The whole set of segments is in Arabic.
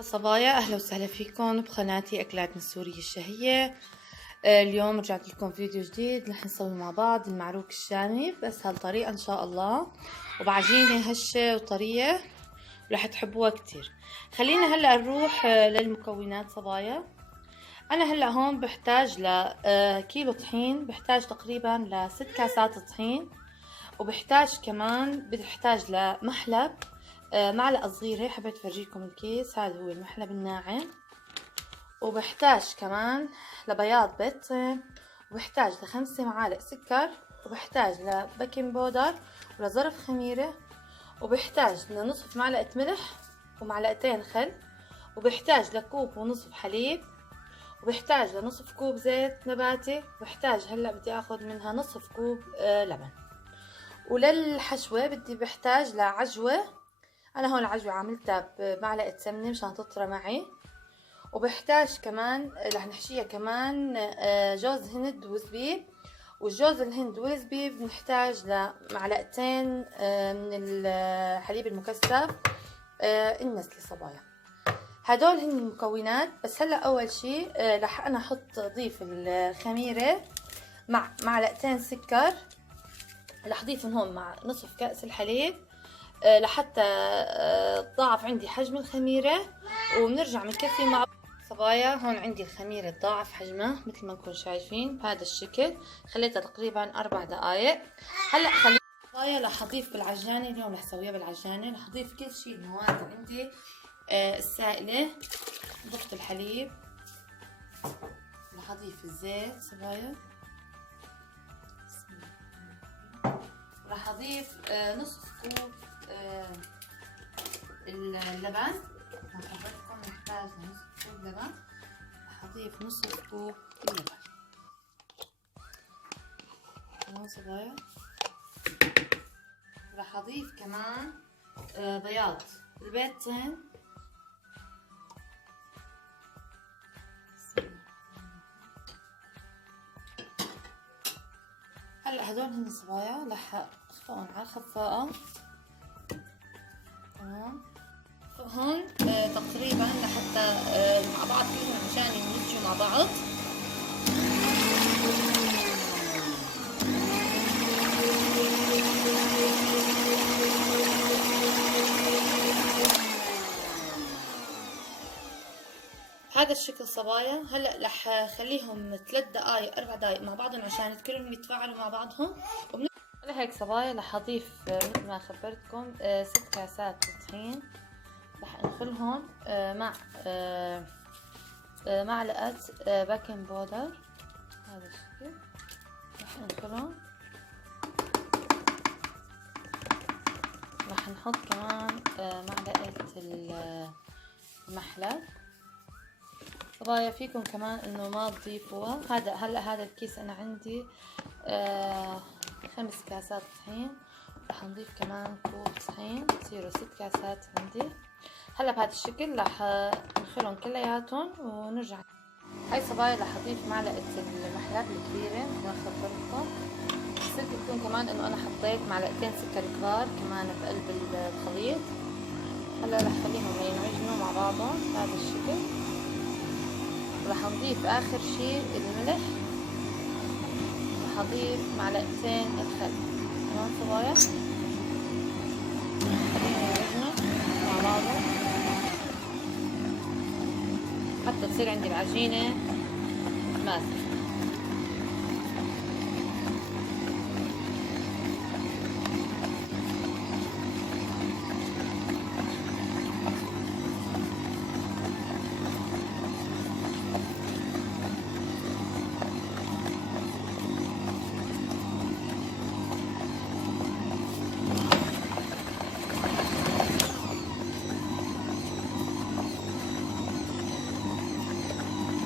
صبايا، أهلا وسهلا فيكم بقناتي أكلاتنا السورية الشهية. اليوم رجعت لكم فيديو جديد رح نسوي مع بعض المعروك الشامي بأسهل طريقة إن شاء الله، وبعجينة هشة وطرية ورح تحبوها كتير. خلينا هلأ نروح للمكونات صبايا. أنا هلأ هون بحتاج لكيلو طحين، بحتاج تقريبا ل6 كاسات طحين، وبحتاج كمان لمحلب معلقة صغيرة. حبيت فرجيكم الكيس، هذا هو المحلب الناعم. وبحتاج كمان لبياض بيضتين، وبحتاج ل5 معالق سكر، وبحتاج لبيكنج بودر ولظرف خميرة، وبحتاج لنصف معلقة ملح ومعلقتين خل، وبحتاج لكوب ونصف حليب، وبحتاج لنصف كوب زيت نباتي، وبحتاج هلا بدي اخذ منها نصف كوب لبن. وللحشوة بحتاج لعجوة. انا هون العجوة عملتها بمعلقة سمنة مشان تطرى معي. وبحتاج كمان رح نحشيها كمان جوز هند وزبيب، والجوز الهند والزبيب بنحتاج لمعلقتين من الحليب المكثف النسلي صبايا. هدول هن المكونات. بس هلا اول شي رح انا اضيف الخميرة مع معلقتين سكر، رح اضيفهم هون مع نصف كأس الحليب لحتى تضاعف عندي حجم الخميرة، وبنرجع بنكفي مع صبايا. هون عندي الخميرة تضاعف حجمها مثل ما نكون شايفين بهذا الشكل. خليتها تقريبا 4 دقائق. هلا خلينا صبايا رح اضيف بالعجانة. اليوم رح اسويها بالعجانة. رح اضيف كل شيء المواد عندي السائلة. ضفت الحليب، رح اضيف الزيت صبايا، راح اضيف نصف كوب اللبن. حضرتكم نحتاج نصف كوب لبن. راح اضيف نصف كوب اللبن. تمام صبايا. راح اضيف كمان بياض البيضتين. هلا هدول هن صبايا رح اخفقهم على الخفاقة. تمام. هون تقريبا لحتى مع بعض كلهم عشان يمزجوا مع بعض. بهذا الشكل صبايا. هلا رح خليهم 3 دقائق 4 دقائق مع بعضهم عشان كلهم يتفاعلوا مع بعضهم. على هيك صبايا رح اضيف مثل ما خبرتكم 6 كاسات طحين. رح انخلهم مع معلقة بيكنج بودر هذا الشكل. رح انخلهم. رح نحط كمان معلقة المحلب صبايا. فيكم كمان انه ما تضيفوها. هلا هذا الكيس انا عندي 5 كاسات طحين. رح نضيف كمان كوب طحين بصيروا 6 كاسات عندي. هلا بهذا الشكل رح نخلهم كلياتهم ونرجع. هاي صبايا رح اضيف معلقة المحلب الكبيرة مثل ما خبرتكم. حسيت كمان انه انا حطيت معلقتين سكر كبار كمان بقلب الخليط. هلا رح خليهم ينعجنوا مع بعضهم بهذا الشكل. رح نضيف اخر شي الملح. رح اضيف معلقتين الخل. تمام صبايا. خليهم ينعجنوا مع بعضهم حتى تصير عندي العجينة ماسكة.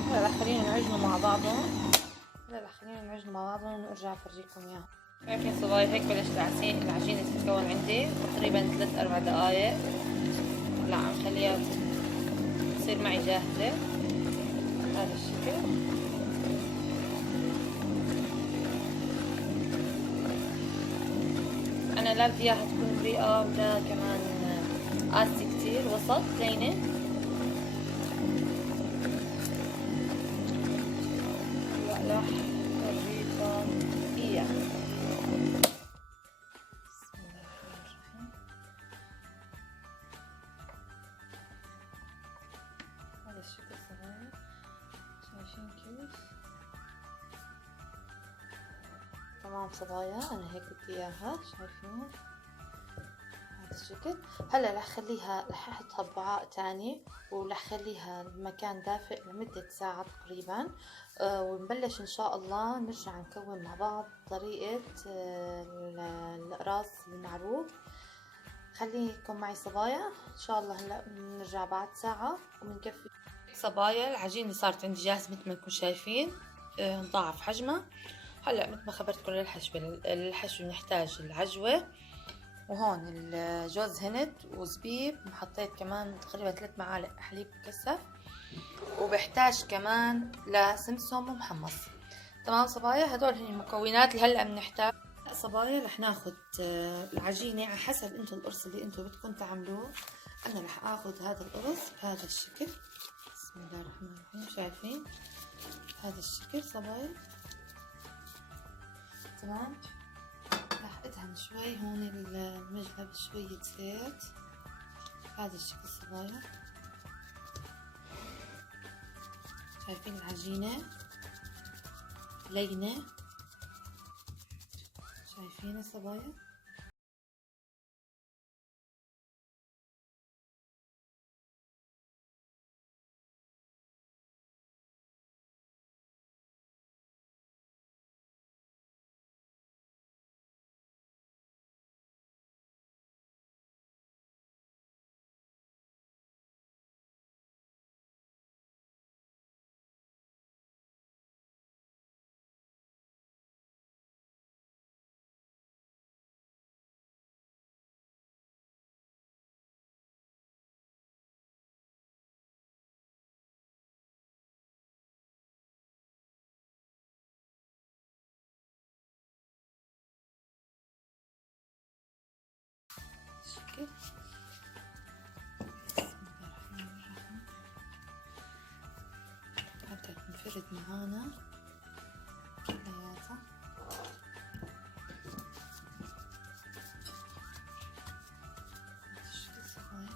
هلا رح خليهم ينعجنوا مع بعضهم. ونرجع افرجيكم اياهم. شايفين صبايا هيك بلشت العجينة تتكون عندي تقريبا 3-4 دقائق. هلا عم خليها تصير معي جاهزة بهذا الشكل. انا لا بدي اياها تكون بريئة ولا كمان قاسية كتير، وسط لينة. تمام صبايا، انا هيك بدي اياها. شايفين هذا الشكل. هلا رح خليها، رح احطها بوعاء تاني ورح خليها بمكان دافئ لمدة ساعة تقريبا. ونبلش ان شاء الله نرجع نكون مع بعض طريقة القراص المعروف. خليكم معي صبايا ان شاء الله. هلا بنرجع بعد ساعة وبنكفي. صبايا العجينة صارت عندي جاهزة مثل ما انكم شايفين، نضاعف حجمها. هلا مثل ما خبرتكم للحشو نحتاج العجوة، وهون الجوز هند وزبيب، حطيت كمان تقريبا 3 معالق حليب مكثف، وبحتاج كمان لسمسم محمص. تمام صبايا، هدول هن المكونات اللي هلا بنحتاج. صبايا رح ناخد العجينة على حسب انتو القرص اللي انتو بدكم تعملوه. انا رح اخد هذا القرص بهذا الشكل. بسم الله الرحمن الرحيم. شايفين هذا الشكل صبايا؟ تمام. راح ادهن شوي هون المجلة بشوية زيت هذا الشكل صبايا. شايفين العجينة لينة؟ شايفين صبايا؟ الشكل. حتى تنفرد معانا كلياتها. الشكل صبايا.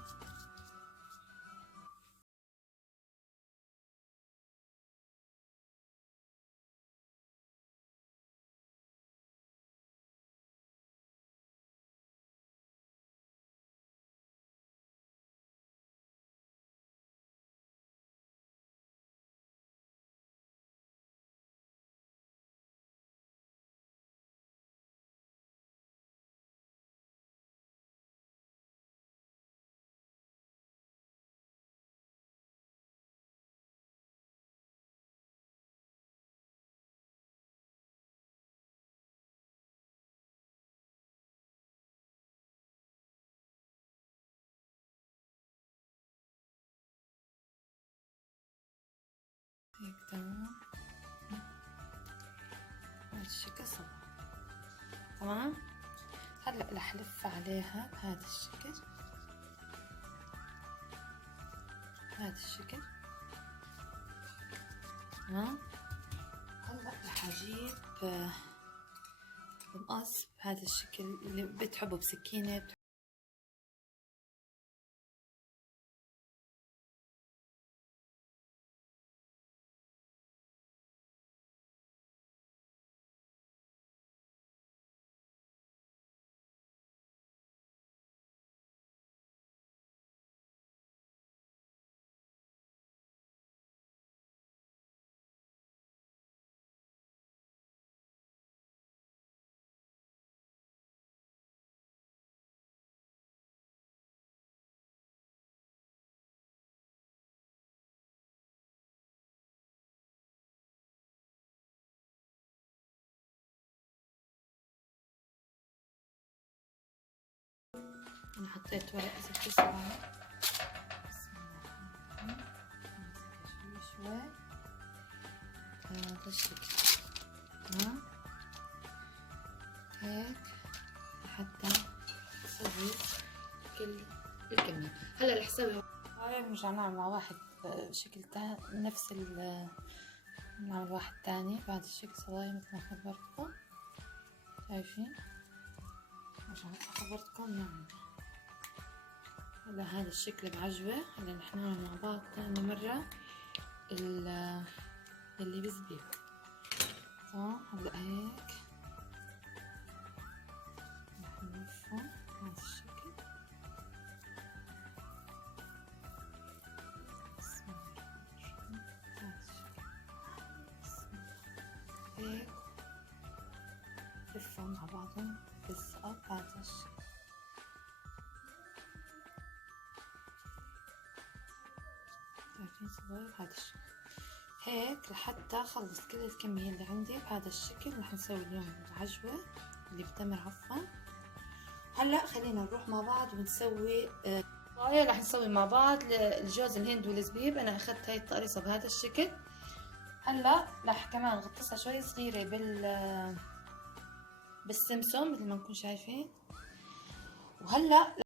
هيك تمام. هذا الشكل صبايا. تمام. هلا رح لف عليها بهذا الشكل. هذا الشكل. تمام. هلا رح اجيب مقص بهذا الشكل اللي بتحبوا بسكينة. انا حطيت ورق زبدة صغير. بسم الله الرحمن الرحيم. امسكها شوي هذا الشكل. تمام. هيك لحتى اسوي كل الكمية. هلا رح اسوي هاي، نرجع نعمل مع واحد شكل تاني نفس نعمل واحد تاني بهذا الشكل صبايا مثل ما خبرتكم. شايفين؟ رجع خبرتكم نعمل هلا هذا الشكل بعجوة. هلا رح نعمل مع بعض تاني مرة اللي بزبيب. تمام. هلا هيك بعضهم بلزقة بهذا الشكل. شايفين صبايا بهذا الشكل هيك لحتى اخلص كل الكمية اللي عندي بهذا الشكل. رح نسوي اليوم العجوة اللي بتمر عفوا. هلا خلينا نروح مع بعض ونسوي صبايا. رح نسوي مع بعض الجوز الهند والزبيب. انا اخذت هاي التقريصة بهذا الشكل. هلا رح كمان غطسها شوي صغيرة بالسمسم مثل ما نكون شايفين. وهلا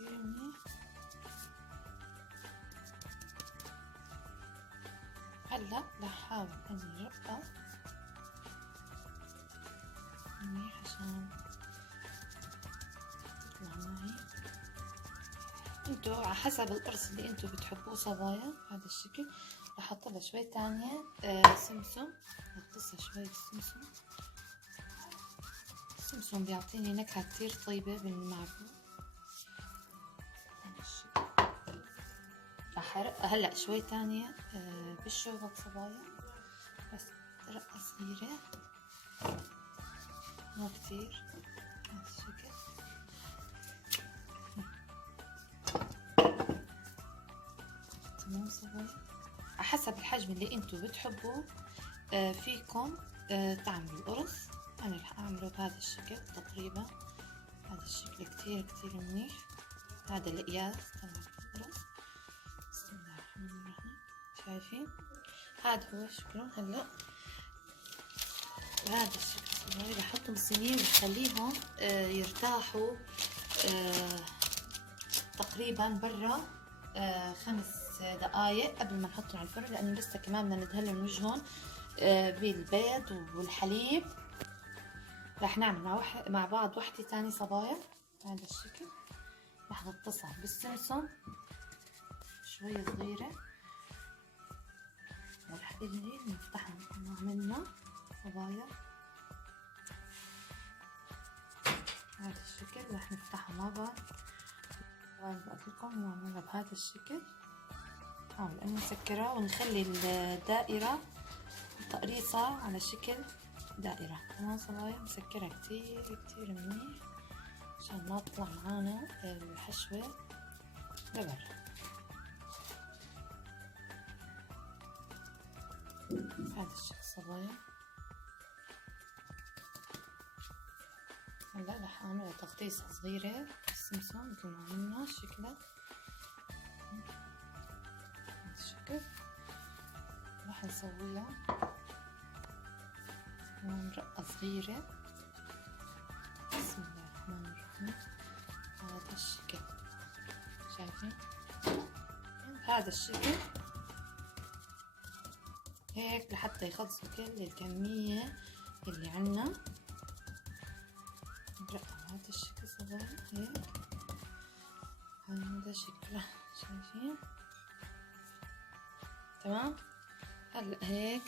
كتير منيح. هلا رح احاول اني رقص منيح عشان تطلع معي. انتو على حسب القرص اللي انتو بتحبوه صبايا بهذا الشكل. رح احط لها شوي تانية سمسم. اغطسها شوي بالسمسم. السمسم بيعطيني نكهة كتير طيبة بالمعجون. رح ارقها هلا شوي تانية بالشوبك صبايا، بس رقة صغيرة مو كتير بهذا الشكل. تمام صبايا، على حسب الحجم اللي انتو بتحبوه فيكم تعملوا القرص. انا رح اعمله بهذا الشكل تقريبا. هذا الشكل كتير كتير منيح. هذا القياس تبع القرص. بسم الله الرحمن الرحيم. شايفين هذا هو شكله. هلا بهذا الشكل صغير رح احطهم بالصينية وخليهم يرتاحوا تقريبا برا 5 دقايق قبل ما نحطهم على الفرن، لانه لسه كمان بدنا ندهن وجههم بالبيض والحليب. رح نعمل مع بعض وحدة تاني صبايا بهذا الشكل. رح نغطسها بالسمسم شوي صغيرة، ورح اجي نفتحها مثل ما عملنا صبايا بهذا الشكل. رح نفتحها مع بعض. قلت لكم نعملها بهذا الشكل. نحاول ان نسكرها ونخلي الدائرة تقريصة على شكل دائرة. تمام صبايا، مسكرها كتير كتير منيح عشان ما تطلع معانا الحشوة لبرا. بهذا الشكل صبايا. هلا رح اعمل تغطيسة صغيرة بالسمسم مثل ما عملنا شكلها بهذا الشكل. رح نسويها رقة صغيرة. بسم الله الرحمن الرحيم. هذا الشكل شايفين بهذا الشكل هيك لحتى يخلصوا كل الكمية اللي عنا. نرقها بهذا الشكل صغير هيك. هذا شكله شايفين. تمام. هلا هيك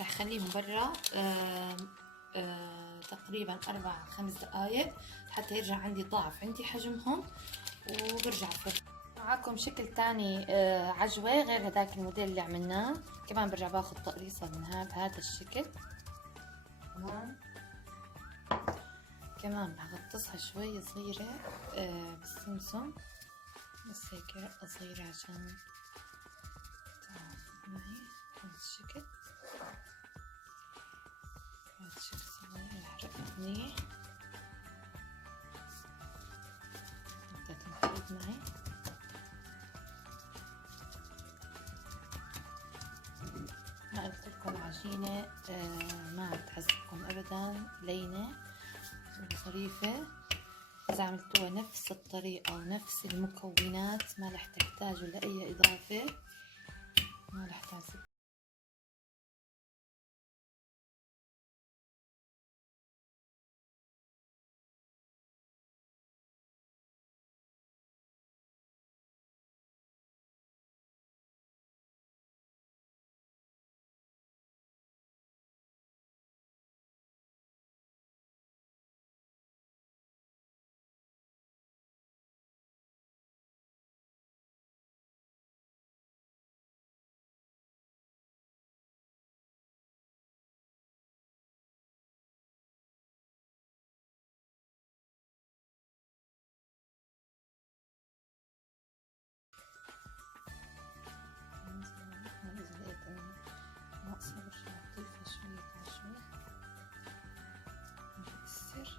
رح خليهم برا تقريبا 4-5 دقايق حتى يرجع عندي ضعف عندي حجمهم، وبرجع فرن. معاكم شكل تاني عجوة غير هداك الموديل اللي عملناه. كمان برجع باخد تقريصة منها بهذا الشكل. تمام. كمان رح اغطسها شوي صغيرة بالسمسم، بس هيك رقة صغيرة عشان تعرف معي بهذا الشكل. بهذا الشكل صغير رح رقة منيح حتى تنفرد معي. ما قلت لكم العجينة ما بتعذبكم ابدا، لينة ظريفة. إذا عملتوها نفس الطريقة ونفس المكونات ما رح تحتاجوا لأي إضافة، ما رح تعزب. ناقصة برجع أضيفها شوية عجوة بكسر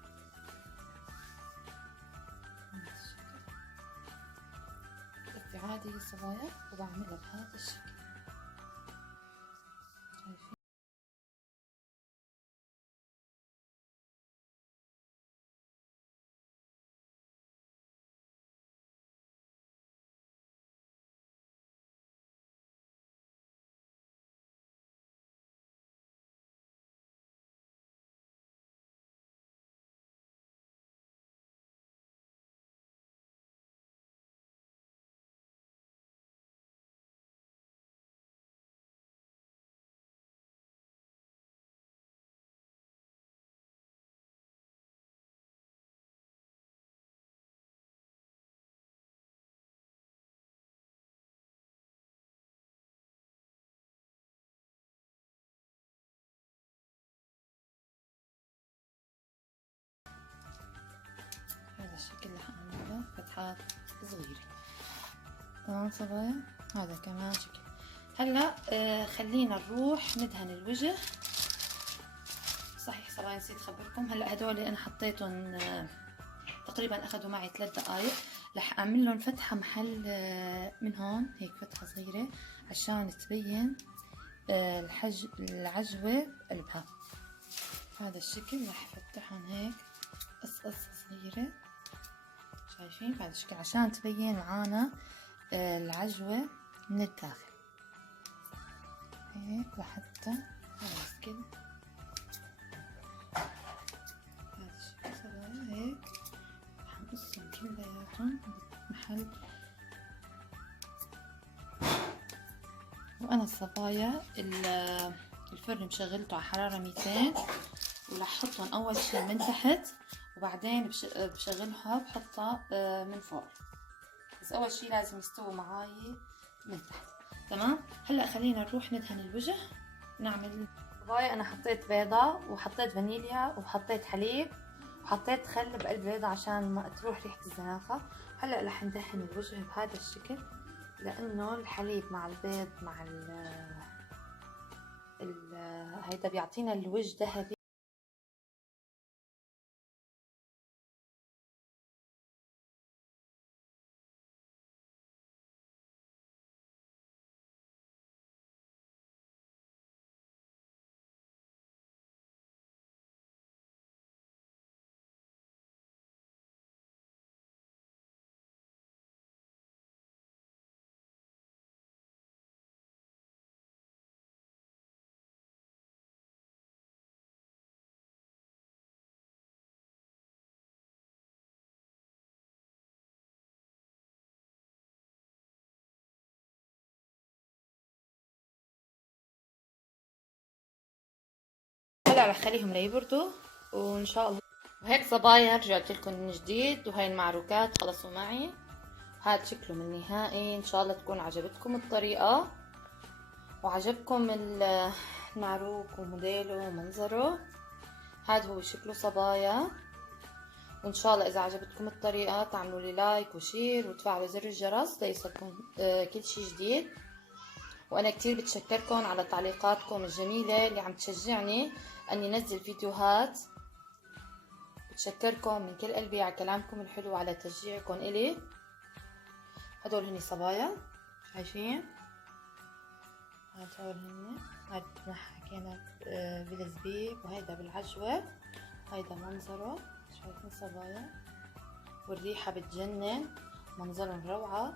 بهذا الشكل. بدي عادي صبايا وبعملها بهذا الشكل. شايفين؟ هذا الشكل اللي حنعمله فتحات صغيرة. تمام صبايا، هذا كمان شكل. هلا خلينا نروح ندهن الوجه. صحيح صبايا نسيت اخبركم، هلا هدول انا حطيتهم تقريبا اخذوا معي 3 دقائق. رح اعمل لهم فتحه محل من هون هيك فتحه صغيره عشان تبين العجوه بقلبها. هذا الشكل رح افتحهم هيك قص صغيره. شايفين بهذا الشكل عشان تبين معانا العجوه من الداخل هيك لحتى هذا الشكل. هذا الشكل صغير هيك رح نقصهم كلياتهم بمحل. وانا الصبايا الفرن مشغلته على حرارة 200 ورح احطهم اول شي من تحت وبعدين بشغلها بحطها من فوق، بس اول شي لازم يستووا معاي من تحت. تمام. هلا خلينا نروح ندهن الوجه نعمل. صبايا انا حطيت بيضة وحطيت فانيليا وحطيت حليب وحطيت خل بقلب البيضة عشان ما تروح ريحة الزناخة. هلا رح ندهن الوجه بهذا الشكل لانه الحليب مع البيض مع هيدا بيعطينا الوجه ذهبي. هلا رح خليهم ليبردوا وان شاء الله. وهيك صبايا رجعت لكم من جديد وهي المعروكات خلصوا معي. هذا شكلهم النهائي. ان شاء الله تكون عجبتكم الطريقة وعجبكم المعروك وموديله ومنظره. هذا هو شكله صبايا. وان شاء الله اذا عجبتكم الطريقة تعملوا لي لايك وشير وتفعلوا زر الجرس ليصلكم كل شي جديد. وانا كتير بتشكركم على تعليقاتكم الجميلة اللي عم تشجعني اني انزل فيديوهات. بتشكركم من كل قلبي على كلامكم الحلو وعلى تشجيعكم الي. هدول هني صبايا شايفين، هدول هني. هاد حكينا بالزبيب وهيدا بالعجوة هيدا منظره، شايفين صبايا والريحة بتجنن، منظرهم روعة.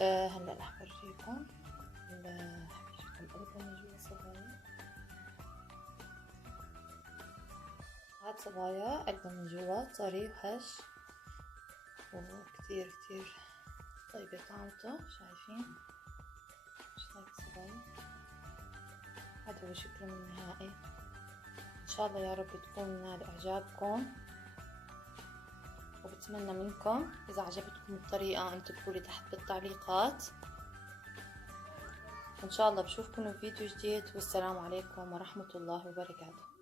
هلا رح برجيكم قلبهم من جوا صبايا. هاد صبايا قلبهم من جوا طري وهش وكتير كتير طيبة طعمته، شايفين؟ شايف صبايا؟ هذا هو شكلهم النهائي. ان شاء الله يا رب تكون نال اعجابكم، وبتمنى منكم اذا عجبتكم الطريقة ان تكتبولي تحت بالتعليقات. وان شاء الله بشوفكم في فيديو جديد، والسلام عليكم ورحمة الله وبركاته.